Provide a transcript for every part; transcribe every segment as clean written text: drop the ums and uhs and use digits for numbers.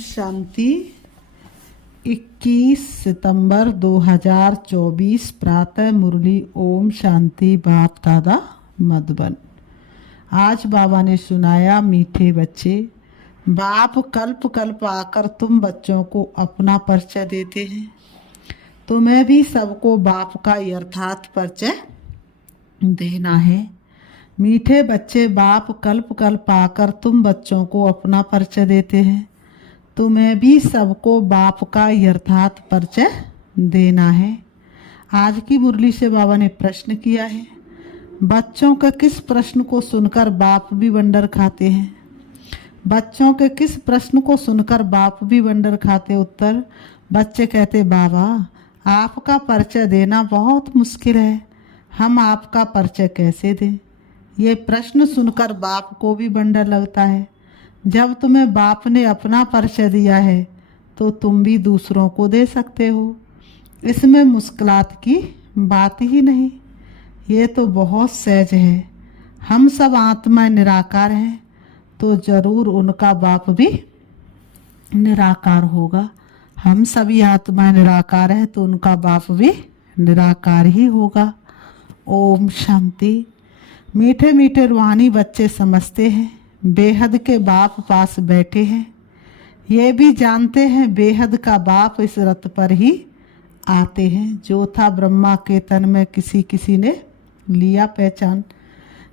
शांति। 21 सितंबर 2024 प्रातः मुरली। ओम शांति। बाप दादा मधुबन। आज बाबा ने सुनाया, मीठे बच्चे, बाप कल्प कल्प आकर तुम बच्चों को अपना परिचय देते हैं। तुम्हें भी सबको बाप का यथार्थ परिचय देना है। मीठे बच्चे, बाप कल्प कल्प आकर तुम बच्चों को अपना परिचय देते हैं। तुम्हें भी सबको बाप का यथार्थ परिचय देना है। आज की मुरली से बाबा ने प्रश्न किया है। बच्चों के किस प्रश्न को सुनकर बाप भी वंडर खाते हैं? बच्चों के किस प्रश्न को सुनकर बाप भी वंडर खाते? उत्तर, बच्चे कहते, बाबा आपका परिचय देना बहुत मुश्किल है, हम आपका परिचय कैसे दें? ये प्रश्न सुनकर बाप को भी वंडर लगता है। जब तुम्हें बाप ने अपना परिचय दिया है तो तुम भी दूसरों को दे सकते हो। इसमें मुश्किलात की बात ही नहीं, ये तो बहुत सहज है। हम सब आत्मा निराकार हैं तो जरूर उनका बाप भी निराकार होगा। हम सभी आत्मा निराकार हैं तो उनका बाप भी निराकार ही होगा। ओम शांति। मीठे मीठे रूहानी बच्चे समझते हैं बेहद के बाप पास बैठे हैं। ये भी जानते हैं बेहद का बाप इस रथ पर ही आते हैं। जो था ब्रह्मा के तन में किसी किसी ने लिया पहचान।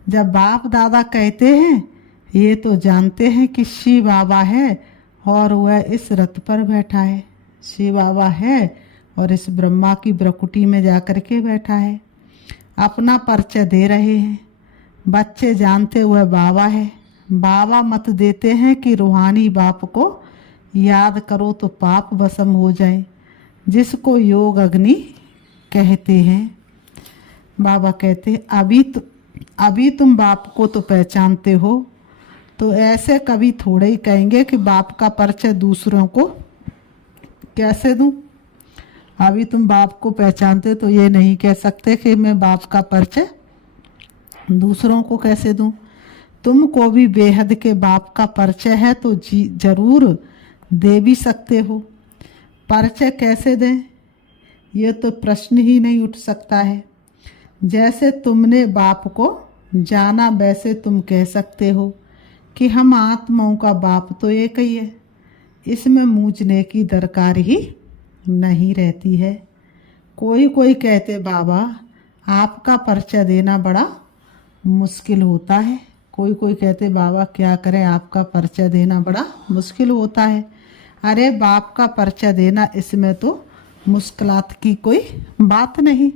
जब बाप दादा कहते हैं ये तो जानते हैं कि शिव बाबा है और वह इस रथ पर बैठा है। शिव बाबा है और इस ब्रह्मा की ब्रकुटी में जाकर के बैठा है। अपना परिचय दे रहे हैं। बच्चे जानते हुए बाबा है। बाबा मत देते हैं कि रूहानी बाप को याद करो तो पाप भस्म हो जाए, जिसको योग अग्नि कहते हैं। बाबा कहते हैं, अभी तुम बाप को तो पहचानते हो, तो ऐसे कभी थोड़े ही कहेंगे कि बाप का परिचय दूसरों को कैसे दूं। अभी तुम बाप को पहचानते तो ये नहीं कह सकते कि मैं बाप का परिचय दूसरों को कैसे दूं। तुमको भी बेहद के बाप का परिचय है तो जरूर दे भी सकते हो। परिचय कैसे दें, ये तो प्रश्न ही नहीं उठ सकता है। जैसे तुमने बाप को जाना वैसे तुम कह सकते हो कि हम आत्माओं का बाप तो एक ही है। इसमें मूझने की दरकार ही नहीं रहती है। कोई कोई कहते, बाबा आपका परिचय देना बड़ा मुश्किल होता है। कोई कोई कहते, बाबा क्या करें, आपका परिचय देना बड़ा मुश्किल होता है। अरे बाप का परिचय देना, इसमें तो मुश्किलात की कोई बात नहीं।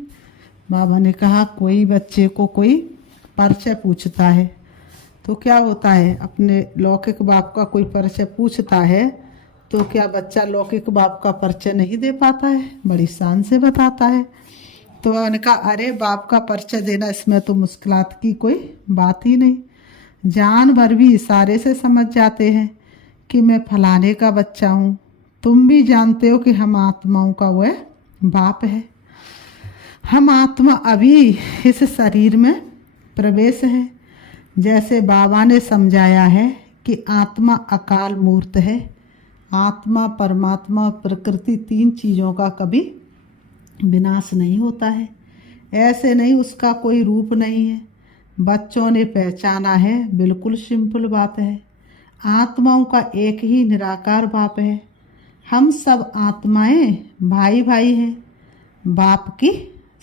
बाबा ने कहा, कोई बच्चे को कोई परिचय पूछता है तो क्या होता है, अपने लौकिक बाप का कोई परिचय पूछता है तो क्या बच्चा लौकिक बाप का परिचय नहीं दे पाता है? बड़ी शान से बताता है। तो उन्होंने कहा, अरे बाप का परिचय देना, इसमें तो मुश्किलात की कोई बात ही नहीं। जानवर भी इशारे से समझ जाते हैं कि मैं फलाने का बच्चा हूँ। तुम भी जानते हो कि हम आत्माओं का वह बाप है। हम आत्मा अभी इस शरीर में प्रवेश है। जैसे बाबा ने समझाया है कि आत्मा अकाल मूर्त है। आत्मा, परमात्मा, प्रकृति, तीन चीज़ों का कभी विनाश नहीं होता है। ऐसे नहीं उसका कोई रूप नहीं है। बच्चों ने पहचाना है, बिल्कुल सिंपल बात है। आत्माओं का एक ही निराकार बाप है। हम सब आत्माएं भाई भाई हैं, बाप की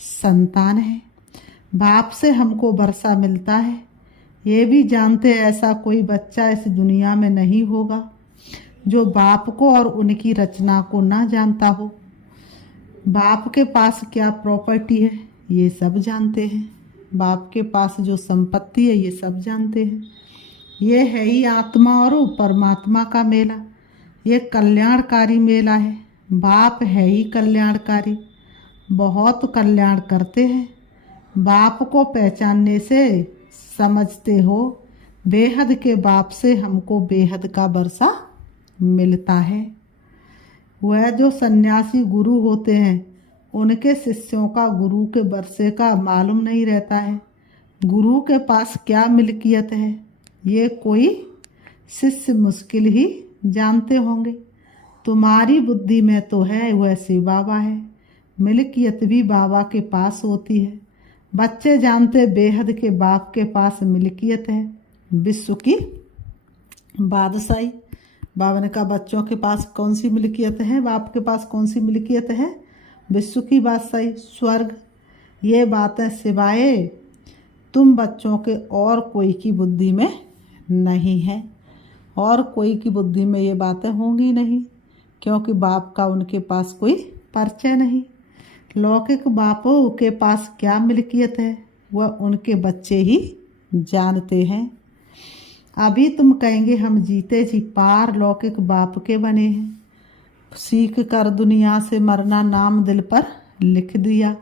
संतान है। बाप से हमको वर्षा मिलता है। ये भी जानते ऐसा कोई बच्चा इस दुनिया में नहीं होगा जो बाप को और उनकी रचना को ना जानता हो। बाप के पास क्या प्रॉपर्टी है ये सब जानते हैं। बाप के पास जो संपत्ति है ये सब जानते हैं। ये है ही आत्मा और परमात्मा का मेला। ये कल्याणकारी मेला है। बाप है ही कल्याणकारी, बहुत कल्याण करते हैं। बाप को पहचानने से समझते हो बेहद के बाप से हमको बेहद का वर्षा मिलता है। वह जो सन्यासी गुरु होते हैं उनके शिष्यों का गुरु के वर्षे का मालूम नहीं रहता है। गुरु के पास क्या मिल्कियत है ये कोई शिष्य मुश्किल ही जानते होंगे। तुम्हारी बुद्धि में तो है, वैसे बाबा है। मिल्कियत भी बाबा के पास होती है। बच्चे जानते बेहद के बाप के पास मिल्कियत है, विश्व की बादशाही। बाबा ने कहा बच्चों के पास कौन सी मिल्कियत है, बाप के पास कौन सी मिल्कियत है? विश्व की बादशाही, स्वर्ग। ये बातें सिवाय तुम बच्चों के और कोई की बुद्धि में नहीं है, और कोई की बुद्धि में ये बातें होंगी नहीं, क्योंकि बाप का उनके पास कोई परिचय नहीं। लौकिक बापों के पास क्या मिल्कियत है, वह उनके बच्चे ही जानते हैं। अभी तुम कहेंगे हम जीते जी पार लौकिक बाप के बने हैं, सीख कर दुनिया से मरना नाम दिल पर लिख दिया।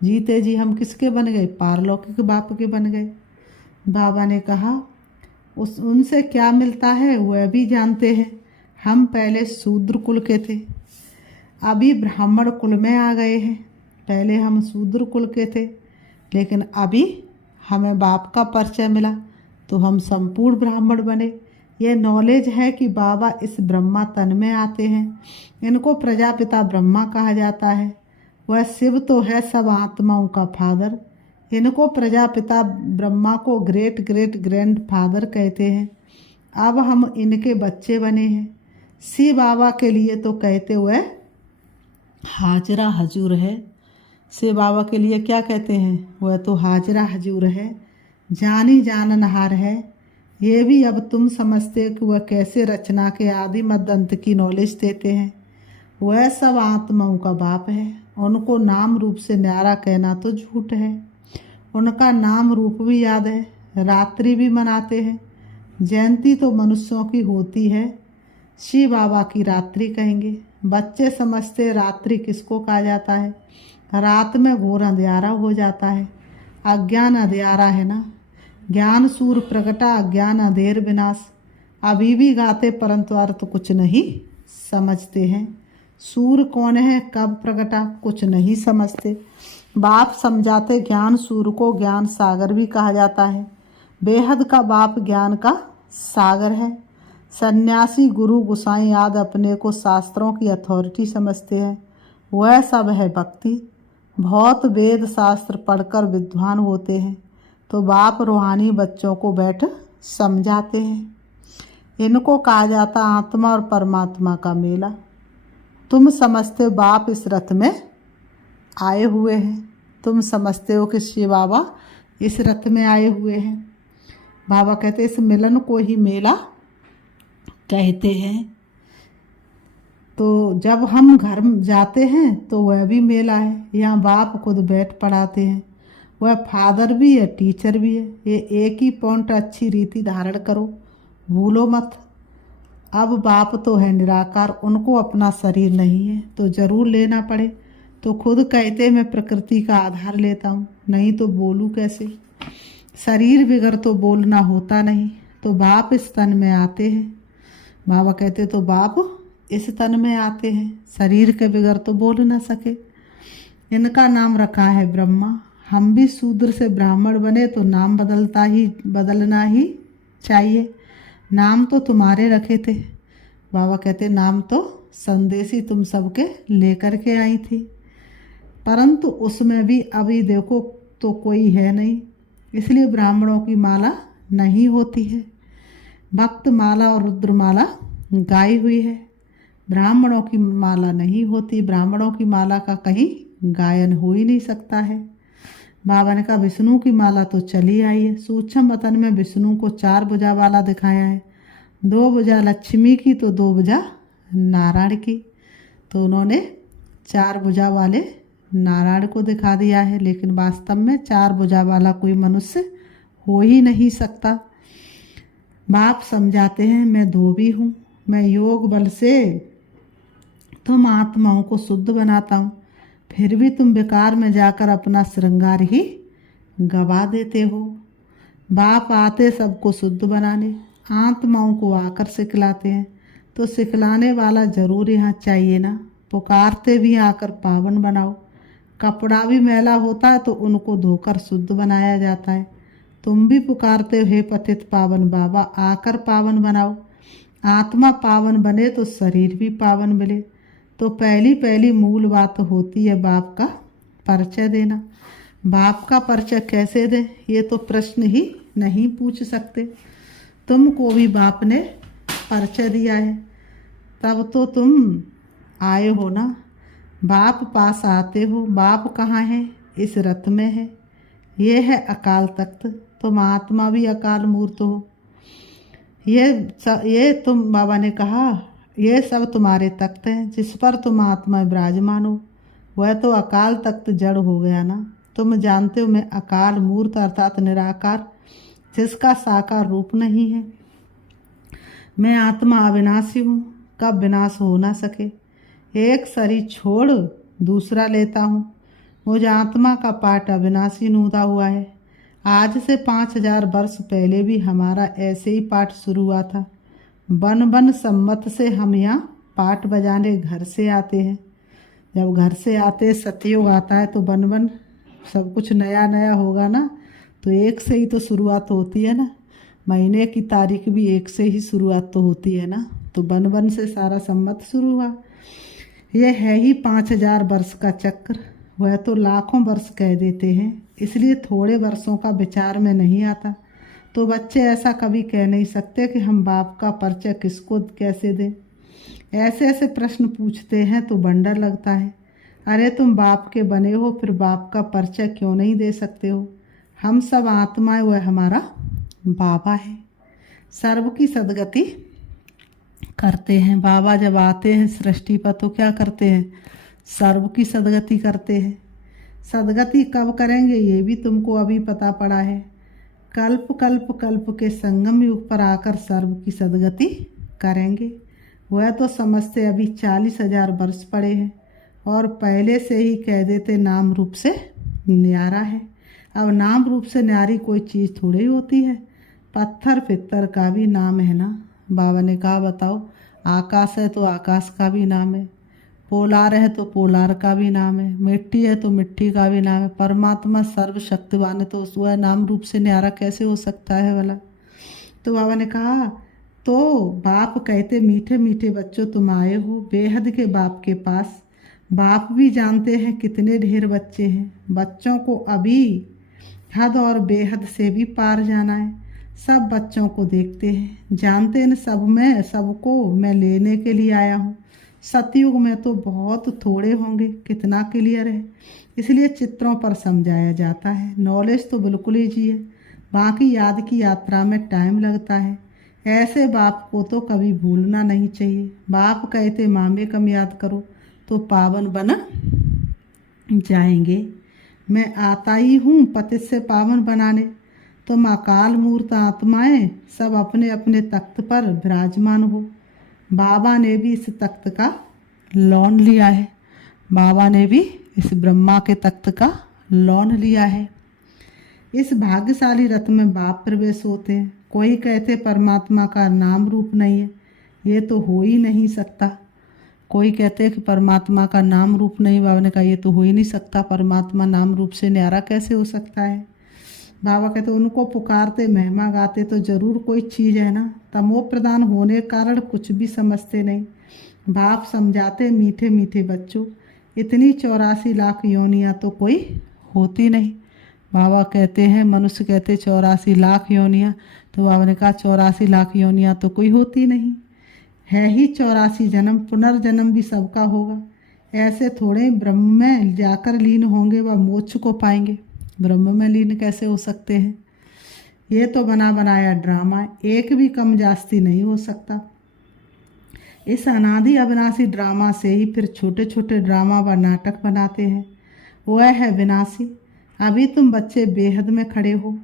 जीते जी हम किसके बन गए? पारलौकिक बाप के बन गए। बाबा ने कहा उनसे क्या मिलता है वह भी जानते हैं। हम पहले शूद्र कुल के थे, अभी ब्राह्मण कुल में आ गए हैं। पहले हम शूद्र कुल के थे, लेकिन अभी हमें बाप का परिचय मिला तो हम संपूर्ण ब्राह्मण बने। ये नॉलेज है कि बाबा इस ब्रह्मा तन में आते हैं। इनको प्रजापिता ब्रह्मा कहा जाता है। वह शिव तो है सब आत्माओं का फादर। इनको प्रजापिता ब्रह्मा को ग्रेट ग्रेट ग्रैंड फादर कहते हैं। अब हम इनके बच्चे बने हैं। शिव बाबा के लिए तो कहते हुए हाजरा हजूर है। शिव बाबा के लिए क्या कहते हैं? वह तो हाजरा हजूर है, जानी जाननहार है। ये भी अब तुम समझते कि वह कैसे रचना के आदि मध्य अंत की नॉलेज देते हैं। वह सब आत्माओं का बाप है। उनको नाम रूप से न्यारा कहना तो झूठ है। उनका नाम रूप भी याद है, रात्रि भी मनाते हैं। जयंती तो मनुष्यों की होती है, शिव बाबा की रात्रि कहेंगे। बच्चे समझते रात्रि किसको कहा जाता है? रात में घोर अंधियारा हो जाता है, अज्ञान अंधियारा है ना। ज्ञान सूर प्रगटा, अज्ञान अंधेर विनाश। अभी भी गाते परंतु अर्थ कुछ नहीं समझते हैं। सूर कौन है, कब प्रगटा, कुछ नहीं समझते। बाप समझाते ज्ञान सूर को ज्ञान सागर भी कहा जाता है। बेहद का बाप ज्ञान का सागर है। सन्यासी गुरु गुसाई आदि अपने को शास्त्रों की अथॉरिटी समझते हैं। वह सब है भक्ति। बहुत वेद शास्त्र पढ़कर विद्वान होते हैं तो बाप रूहानी बच्चों को बैठ समझाते हैं। इनको कहा जाता आत्मा और परमात्मा का मेला। तुम समझते हो बाप इस रथ में आए हुए हैं। तुम समझते हो कि शिव बाबा इस रथ में आए हुए हैं। बाबा कहते इस मिलन को ही मेला कहते हैं। तो जब हम घर जाते हैं तो वह भी मेला है। यहाँ बाप खुद बैठ पढ़ाते हैं। वह फादर भी है, टीचर भी है। ये एक ही पॉइंट अच्छी रीति धारण करो, भूलो मत। अब बाप तो है निराकार, उनको अपना शरीर नहीं है तो जरूर लेना पड़े। तो खुद कहते मैं प्रकृति का आधार लेता हूँ, नहीं तो बोलूँ कैसे? शरीर बिगर तो बोलना होता नहीं। तो बाप इस तन में आते हैं। बाबा कहते तो बाप इस तन में आते हैं, शरीर के बिगर तो बोल ना सके। इनका नाम रखा है ब्रह्मा। हम भी शूद्र से ब्राह्मण बने तो नाम बदलना ही चाहिए। नाम तो तुम्हारे रखे थे। बाबा कहते नाम तो संदेशी तुम सबके लेकर के आई थी, परंतु उसमें भी अभी देखो तो कोई है नहीं, इसलिए ब्राह्मणों की माला नहीं होती है। भक्त माला और रुद्रमाला गाई हुई है, ब्राह्मणों की माला नहीं होती। ब्राह्मणों की माला का कहीं गायन हो ही नहीं सकता है। बाबा ने कहा विष्णु की माला तो चली आई है। सूक्ष्म वतन में विष्णु को 4 भुजा वाला दिखाया है, 2 भुजा लक्ष्मी की तो 2 भुजा नारायण की। तो उन्होंने 4 भुजा वाले नारायण को दिखा दिया है, लेकिन वास्तव में 4 भुजा वाला कोई मनुष्य हो ही नहीं सकता। बाप समझाते हैं मैं धोबी हूँ, मैं योग बल से तुम आत्माओं को शुद्ध बनाता हूँ, फिर भी तुम बेकार में जाकर अपना श्रृंगार ही गवा देते हो। बाप आते सबको शुद्ध बनाने, आत्माओं को आकर सिखलाते हैं। तो सिखलाने वाला जरूर यहाँ चाहिए ना। पुकारते भी आकर पावन बनाओ। कपड़ा भी मैला होता है तो उनको धोकर शुद्ध बनाया जाता है। तुम भी पुकारते हो हे पतित पावन बाबा, आकर पावन बनाओ। आत्मा पावन बने तो शरीर भी पावन मिले। तो पहली पहली मूल बात होती है बाप का परिचय देना। बाप का परिचय कैसे दें, ये तो प्रश्न ही नहीं पूछ सकते। तुमको भी बाप ने परिचय दिया है, तब तो तुम आए हो ना। बाप पास आते हो। बाप कहाँ है? इस रथ में है। ये है अकाल तख्त। तुम आत्मा भी अकाल मूर्त हो। ये तुम, बाबा ने कहा, ये सब तुम्हारे तख्त हैं जिस पर तुम आत्मा विराजमान हो। वह तो अकाल तख्त जड़ हो गया ना। तुम जानते हो मैं अकाल मूर्त अर्थात निराकार, जिसका साकार रूप नहीं है। मैं आत्मा अविनाशी हूँ, कब विनाश हो ना सके। एक शरीर छोड़ दूसरा लेता हूँ। मुझ आत्मा का पाठ अविनाशी नूदा हुआ है। आज से 5000 वर्ष पहले भी हमारा ऐसे ही पाठ शुरू हुआ था। बन सम्मत से हम यहाँ पाठ बजाने घर से आते हैं। जब घर से आते सतयुग आता है तो बन सब कुछ नया नया होगा ना, तो एक से ही तो शुरुआत होती है ना। महीने की तारीख भी एक से ही शुरुआत तो होती है ना। तो बन से सारा सम्मत शुरू हुआ। यह है ही 5000 वर्ष का चक्र। वह तो लाखों वर्ष कह देते हैं, इसलिए थोड़े वर्षों का विचार में नहीं आता। तो बच्चे ऐसा कभी कह नहीं सकते कि हम बाप का परिचय किसको कैसे दें। ऐसे ऐसे प्रश्न पूछते हैं तो बंडर लगता है। अरे तुम बाप के बने हो, फिर बाप का परिचय क्यों नहीं दे सकते हो? हम सब आत्माएं, वह हमारा बाबा है। सर्व की सदगति करते हैं। बाबा जब आते हैं सृष्टि पर तो क्या करते हैं? सर्व की सदगति करते हैं। सदगति कब करेंगे ये भी तुमको अभी पता पड़ा है। कल्प कल्प कल्प के संगम युग पर आकर सर्व की सदगति करेंगे। वह तो समझते अभी 40,000 वर्ष पड़े हैं और पहले से ही कह देते नाम रूप से न्यारा है। अब नाम रूप से न्यारी कोई चीज़ थोड़ी होती है। पत्थर पित्तर का भी नाम है ना। बाबा ने कहा बताओ, आकाश है तो आकाश का भी नाम है, पोलार है तो पोलार का भी नाम है, मिट्टी है तो मिट्टी का भी नाम है। परमात्मा सर्वशक्तिवान है तो वह नाम रूप से न्यारा कैसे हो सकता है वाला। तो बाबा ने कहा तो बाप कहते मीठे मीठे बच्चों तुम आए हो बेहद के बाप के पास। बाप भी जानते हैं कितने ढेर बच्चे हैं। बच्चों को अभी हद और बेहद से भी पार जाना है। सब बच्चों को देखते हैं, जानते हैं सब में सबको मैं लेने के लिए आया हूँ। सतयुग में तो बहुत थोड़े होंगे, कितना क्लियर है, इसलिए चित्रों पर समझाया जाता है। नॉलेज तो बिल्कुल ही जी है, बाकी याद की यात्रा में टाइम लगता है। ऐसे बाप को तो कभी भूलना नहीं चाहिए। बाप कहते मामे कम याद करो तो पावन बन जाएंगे। मैं आता ही हूँ पतित से पावन बनाने। तुम अकाल मूर्त आत्माएं सब अपने अपने तख्त पर विराजमान हो। बाबा ने भी इस तख्त का लोन लिया है। बाबा ने भी इस ब्रह्मा के तख्त का लोन लिया है। इस भाग्यशाली रथ में बाप प्रवेश होते हैं। कोई कहते परमात्मा का नाम रूप नहीं है, ये तो हो ही नहीं सकता। कोई कहते हैं कि परमात्मा का नाम रूप नहीं। बाबा ने कहा ये तो हो ही नहीं सकता, परमात्मा नाम रूप से न्यारा कैसे हो सकता है। बाबा कहते उनको पुकारते महिमा गाते तो जरूर कोई चीज़ है ना। तमो प्रदान होने के कारण कुछ भी समझते नहीं। बाप समझाते मीठे मीठे बच्चों इतनी 84 लाख योनियाँ तो कोई होती नहीं। बाबा कहते हैं मनुष्य कहते 84 लाख योनियाँ, तो बाबा ने कहा 84 लाख योनियाँ तो कोई होती नहीं है ही। 84 जन्म, पुनर्जन्म भी सबका होगा। ऐसे थोड़े ब्रह्म में जाकर लीन होंगे व मोक्ष को पाएंगे। ब्रह्म में लीन कैसे हो सकते हैं? ये तो बना बनाया ड्रामा, एक भी कम जास्ती नहीं हो सकता। इस अनादि अविनाशी ड्रामा से ही फिर छोटे छोटे ड्रामा व नाटक बनाते हैं। वह है विनाशी। अभी तुम बच्चे बेहद में खड़े हो।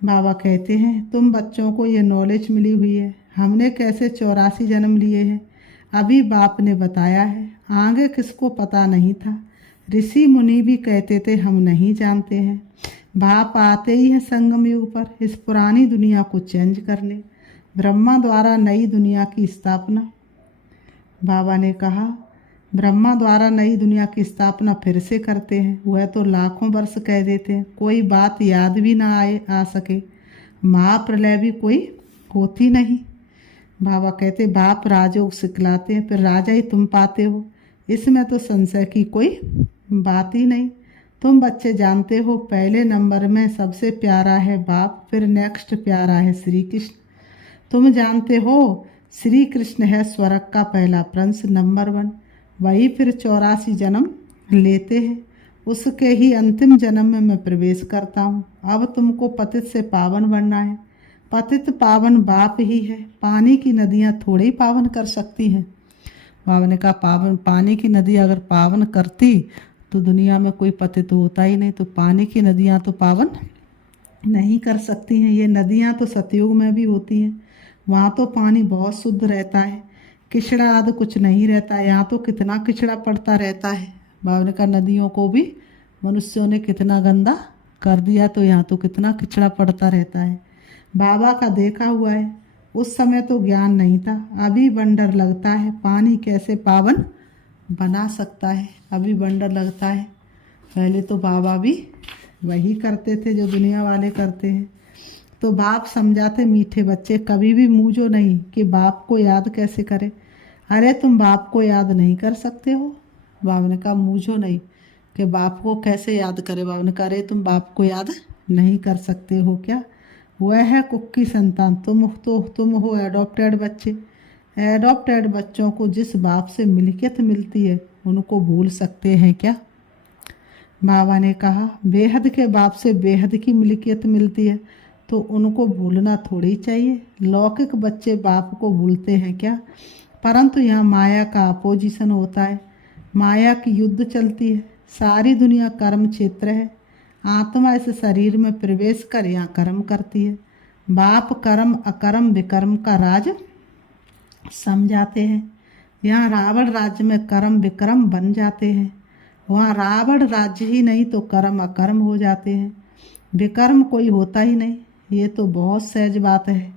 बाबा कहते हैं तुम बच्चों को ये नॉलेज मिली हुई है। हमने कैसे 84 जन्म लिए हैं अभी बाप ने बताया है, आगे किसको पता नहीं था। ऋषि मुनि भी कहते थे हम नहीं जानते हैं। बाप आते ही है संगम युग पर इस पुरानी दुनिया को चेंज करने। ब्रह्मा द्वारा नई दुनिया की स्थापना। बाबा ने कहा ब्रह्मा द्वारा नई दुनिया की स्थापना फिर से करते हैं। वह तो लाखों वर्ष कह देते हैं, कोई बात याद भी ना आ सके। महाप्रलय भी कोई होती नहीं। बाबा कहते बाप राजयोग सिखलाते हैं, फिर राजा ही तुम पाते हो, इसमें तो संशय की कोई बात ही नहीं। तुम बच्चे जानते हो पहले नंबर में सबसे प्यारा है बाप, फिर नेक्स्ट प्यारा है श्री कृष्ण। तुम जानते हो श्री कृष्ण है स्वर्ग का पहला प्रिंस नंबर 1, वही फिर 84 जन्म लेते हैं, उसके ही अंतिम जन्म में मैं प्रवेश करता हूँ। अब तुमको पतित से पावन बनना है। पतित पावन बाप ही है। पानी की नदियाँ थोड़े ही पावन कर सकती हैं। बाबा ने कहा पावन पानी की नदी अगर पावन करती तो दुनिया में कोई पतित होता ही नहीं, तो पानी की नदियाँ तो पावन नहीं कर सकती हैं। ये नदियाँ तो सतयुग में भी होती हैं, वहाँ तो पानी बहुत शुद्ध रहता है, किचड़ा आदि कुछ नहीं रहता है। यहाँ तो कितना किचड़ा पड़ता रहता है। बाबा ने कहा नदियों को भी मनुष्यों ने कितना गंदा कर दिया, तो यहाँ तो कितना किचड़ा पड़ता रहता है। बाबा का देखा हुआ है, उस समय तो ज्ञान नहीं था, अभी वंडर लगता है पानी कैसे पावन बना सकता है, अभी वंडर लगता है। पहले तो बाबा भी वही करते थे जो दुनिया वाले करते हैं। तो बाप समझाते मीठे बच्चे कभी भी मूंझो नहीं कि बाप को याद कैसे करें। अरे तुम बाप को याद नहीं कर सकते हो। बाबा ने कहा मूंझो नहीं कि बाप को कैसे याद करे। बाबा ने कहा अरे तुम बाप को याद नहीं कर सकते हो क्या? वह है कुक्की संतान, तुम हो एडॉप्टेड बच्चे। एडॉप्टेड बच्चों को जिस बाप से मिल्कियत मिलती है उनको भूल सकते हैं क्या? बाबा ने कहा बेहद के बाप से बेहद की मिल्कियत मिलती है तो उनको भूलना थोड़ी चाहिए। लौकिक बच्चे बाप को भूलते हैं क्या? परंतु यहाँ माया का अपोजिशन होता है, माया की युद्ध चलती है। सारी दुनिया कर्म क्षेत्र है। आत्मा इस शरीर में प्रवेश कर यहाँ कर्म करती है। बाप कर्म अकर्म विकर्म का राज समझाते हैं। यहाँ रावण राज्य में कर्म विक्रम बन जाते हैं, वहाँ रावण राज्य ही नहीं तो कर्म अकर्म हो जाते हैं, विकर्म कोई होता ही नहीं। ये तो बहुत सहज बात है।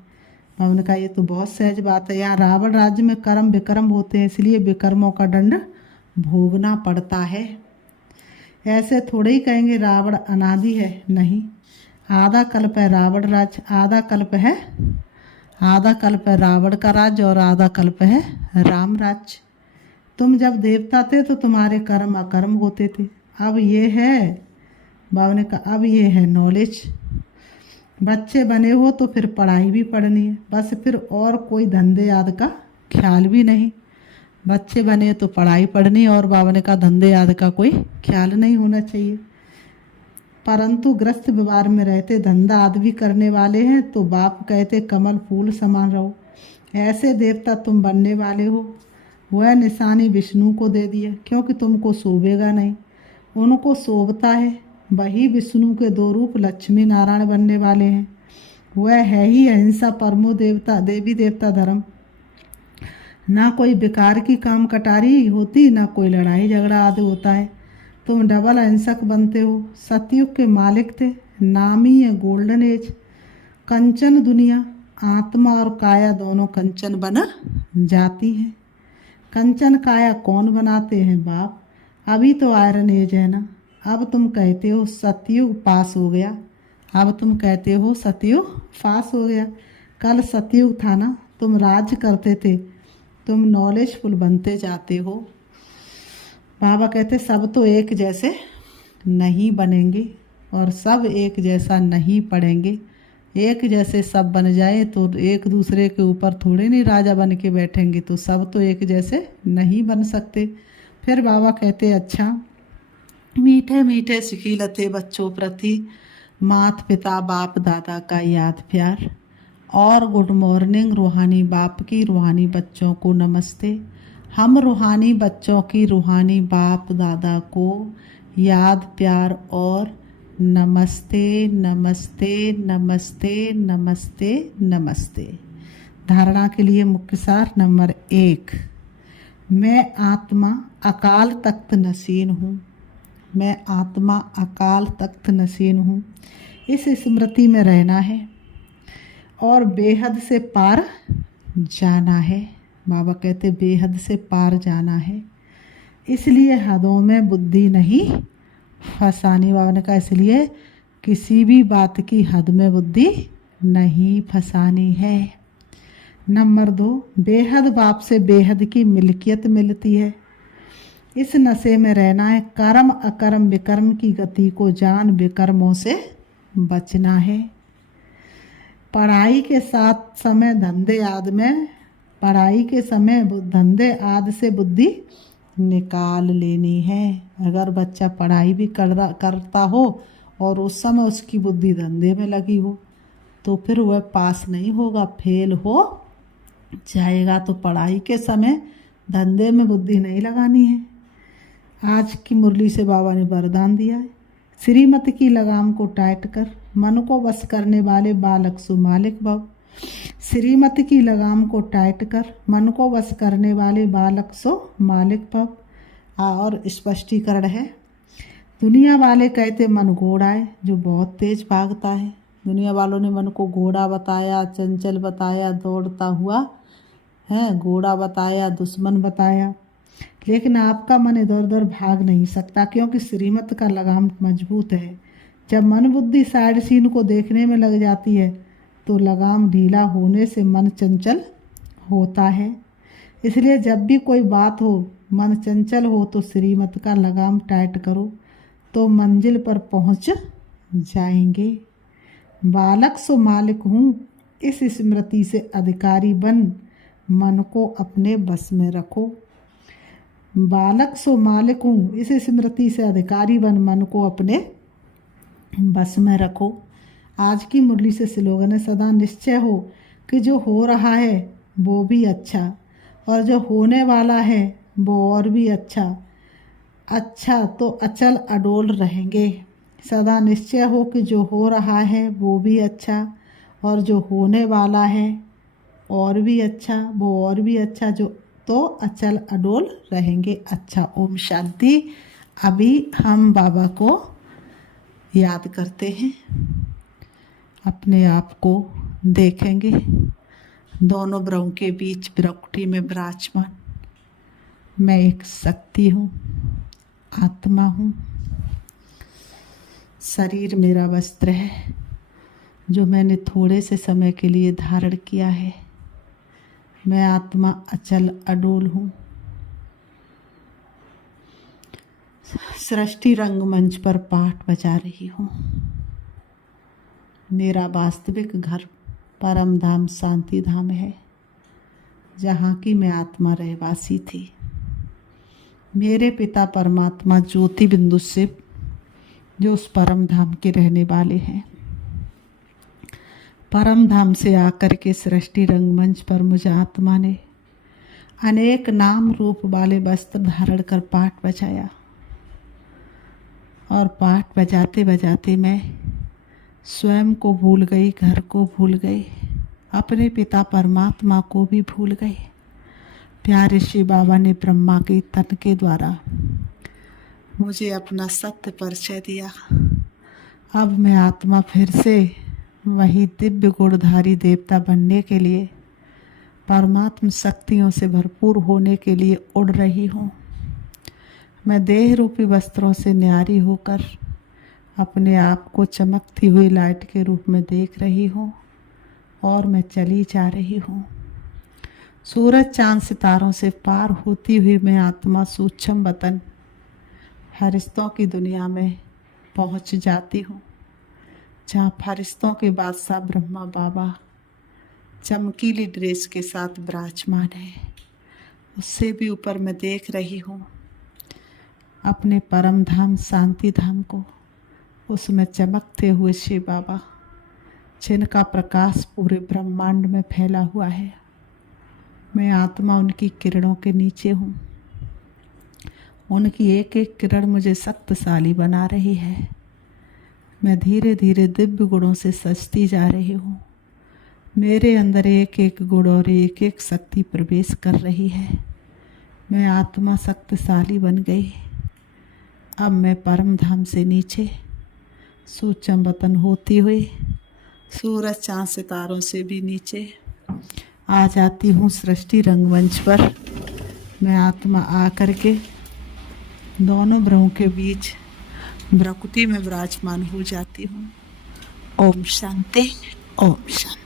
उन्होंने कहा ये तो बहुत सहज बात है। यहाँ रावण राज्य में कर्म विक्रम होते हैं, इसलिए विकर्मों का दंड भोगना पड़ता है। ऐसे थोड़े ही कहेंगे रावण अनादि है, नहीं। आधा कल्प है रावण राज्य, आधा कल्प है रावण का राज्य और आधा कल्प है राम राज्य। तुम जब देवता थे तो तुम्हारे कर्म अकर्म होते थे। अब ये है, बाबा ने कहा अब ये है नॉलेज। बच्चे बने हो तो फिर पढ़ाई भी पढ़नी है, बस फिर और कोई धंधे आदि का ख्याल भी नहीं। बच्चे बने तो पढ़ाई पढ़नी, और बाबा ने कहा धंधे आदि का कोई ख्याल नहीं होना चाहिए। परंतु ग्रस्त व्यवहार में रहते धंधा आदि भी करने वाले हैं तो बाप कहते कमल फूल समान रहो। ऐसे देवता तुम बनने वाले हो। वह निशानी विष्णु को दे दिया क्योंकि तुमको शोभेगा नहीं, उनको शोभता है। वही विष्णु के 2 रूप लक्ष्मी नारायण बनने वाले हैं। वह है ही अहिंसा परमो देवता, देवी देवता धर्म। ना कोई बेकार की काम कटारी होती, ना कोई लड़ाई झगड़ा आदि होता है। तुम डबल अहिंसक बनते हो। सतयुग के मालिक थे, नामी है गोल्डन एज। कंचन दुनिया, आत्मा और काया दोनों कंचन बन जाती हैं। कंचन काया कौन बनाते हैं? बाप। अभी तो आयरन एज है ना। अब तुम कहते हो सतयुग पास हो गया, अब तुम कहते हो सतयुग पास हो गया। कल सतयुग था ना, तुम राज्य करते थे, तुम नॉलेजफुल बनते जाते हो। बाबा कहते सब तो एक जैसे नहीं बनेंगे और सब एक जैसा नहीं पढ़ेंगे। एक जैसे सब बन जाए तो एक दूसरे के ऊपर थोड़े नहीं राजा बन के बैठेंगे, तो सब तो एक जैसे नहीं बन सकते। फिर बाबा कहते अच्छा मीठे मीठे सिखिलते बच्चों प्रति मात पिता बाप दादा का याद प्यार, और गुड मॉर्निंग रूहानी बाप की रूहानी बच्चों को नमस्ते। हम रूहानी बच्चों की रूहानी बाप दादा को याद प्यार और नमस्ते नमस्ते नमस्ते नमस्ते नमस्ते। धारणा के लिए मुख्य सार नंबर 1, मैं आत्मा अकाल तख्त नसीन हूँ। मैं आत्मा अकाल तख्त नसीन हूँ। इस स्मृति में रहना है और बेहद से पार जाना है। बाबा कहते बेहद से पार जाना है, इसलिए हदों में बुद्धि नहीं फंसानी। बाबा ने कहा इसलिए किसी भी बात की हद में बुद्धि नहीं फंसानी है। नंबर 2, बेहद बाप से बेहद की मिल्कियत मिलती है। इस नशे में रहना है। कर्म अकर्म विकर्म की गति को जान, विकर्मों से बचना है। पढ़ाई के साथ समय धंधे आदि में, पढ़ाई के समय धंधे आदि से बुद्धि निकाल लेनी है। अगर बच्चा पढ़ाई भी करता हो और उस समय उसकी बुद्धि धंधे में लगी हो तो फिर वह पास नहीं होगा, फेल हो जाएगा। तो पढ़ाई के समय धंधे में बुद्धि नहीं लगानी है। आज की मुरली से बाबा ने वरदान दिया है, श्रीमती की लगाम को टाइट कर मन को बस करने वाले बालक सु मालिक भव। श्रीमती की लगाम को टाइट कर मन को बस करने वाले बालक सो मालिक भव। और स्पष्टीकरण है, दुनिया वाले कहते मन घोड़ा है जो बहुत तेज भागता है। दुनिया वालों ने मन को घोड़ा बताया, चंचल बताया, दौड़ता हुआ है, घोड़ा बताया, दुश्मन बताया। लेकिन आपका मन इधर उधर भाग नहीं सकता क्योंकि श्रीमत का लगाम मजबूत है। जब मन बुद्धि साइड सीन को देखने में लग जाती है तो लगाम ढीला होने से मन चंचल होता है। इसलिए जब भी कोई बात हो, मन चंचल हो तो श्रीमत का लगाम टाइट करो तो मंजिल पर पहुंच जाएंगे। बालक सो मालिक हूँ, इस स्मृति से अधिकारी बन मन को अपने बस में रखो। बालक सो मालिक हूँ, इस स्मृति से अधिकारी बन मन को अपने बस में रखो। आज की मुरली से स्लोगन है, सदा निश्चय हो कि जो हो रहा है वो भी अच्छा और जो होने वाला है वो और भी अच्छा। अच्छा तो अचल अडोल रहेंगे। सदा निश्चय हो कि जो हो रहा है वो भी अच्छा और जो होने वाला है और भी अच्छा, वो और भी अच्छा, जो तो अचल अडोल रहेंगे। अच्छा, ओम शांति। अभी हम बाबा को याद करते हैं, अपने आप को देखेंगे दोनों ब्रह्म के बीच ब्रह्मकुटी में विराजमान। मैं एक शक्ति हूँ, आत्मा हूँ। शरीर मेरा वस्त्र है जो मैंने थोड़े से समय के लिए धारण किया है। मैं आत्मा अचल अडोल हूँ। सृष्टि रंगमंच पर पाठ बजा रही हूँ। मेरा वास्तविक घर परम धाम शांति धाम है जहाँ की मैं आत्मा रहवासी थी। मेरे पिता परमात्मा ज्योति बिंदु से जो उस परम धाम के रहने वाले हैं, परम धाम से आकर के सृष्टि रंगमंच पर मुझे आत्मा ने अनेक नाम रूप वाले वस्त्र धारण कर पाठ बजाया। और पाठ बजाते बजाते मैं स्वयं को भूल गई, घर को भूल गई, अपने पिता परमात्मा को भी भूल गई। प्यारे श्री बाबा ने ब्रह्मा के तन के द्वारा मुझे अपना सत्य परिचय दिया। अब मैं आत्मा फिर से वही दिव्य गुणधारी देवता बनने के लिए, परमात्म शक्तियों से भरपूर होने के लिए उड़ रही हूँ। मैं देह रूपी वस्त्रों से न्यारी होकर अपने आप को चमकती हुई लाइट के रूप में देख रही हूँ और मैं चली जा रही हूँ। सूरज चांद सितारों से पार होती हुई मैं आत्मा सूक्ष्म वतन फरिश्तों की दुनिया में पहुँच जाती हूँ, जहाँ फरिश्तों के बादशाह ब्रह्मा बाबा चमकीली ड्रेस के साथ विराजमान है। उससे भी ऊपर मैं देख रही हूँ अपने परम धाम शांति धाम को। उसमें चमकते हुए शिव बाबा, जिनका प्रकाश पूरे ब्रह्मांड में फैला हुआ है। मैं आत्मा उनकी किरणों के नीचे हूँ। उनकी एक एक किरण मुझे शक्तिशाली बना रही है। मैं धीरे धीरे दिव्य गुणों से सजती जा रही हूँ। मेरे अंदर एक एक गुण और एक एक शक्ति प्रवेश कर रही है। मैं आत्मा शक्तिशाली बन गई। अब मैं परम धाम से नीचे सूक्ष्म वतन होती हुई सूरज चांद सितारों से भी नीचे आ जाती हूँ सृष्टि रंगमंच पर। मैं आत्मा आ करके दोनों ब्रह्मों के बीच ब्रह्मकुटी में विराजमान हो जाती हूँ। ओम शांति, ओम शांति।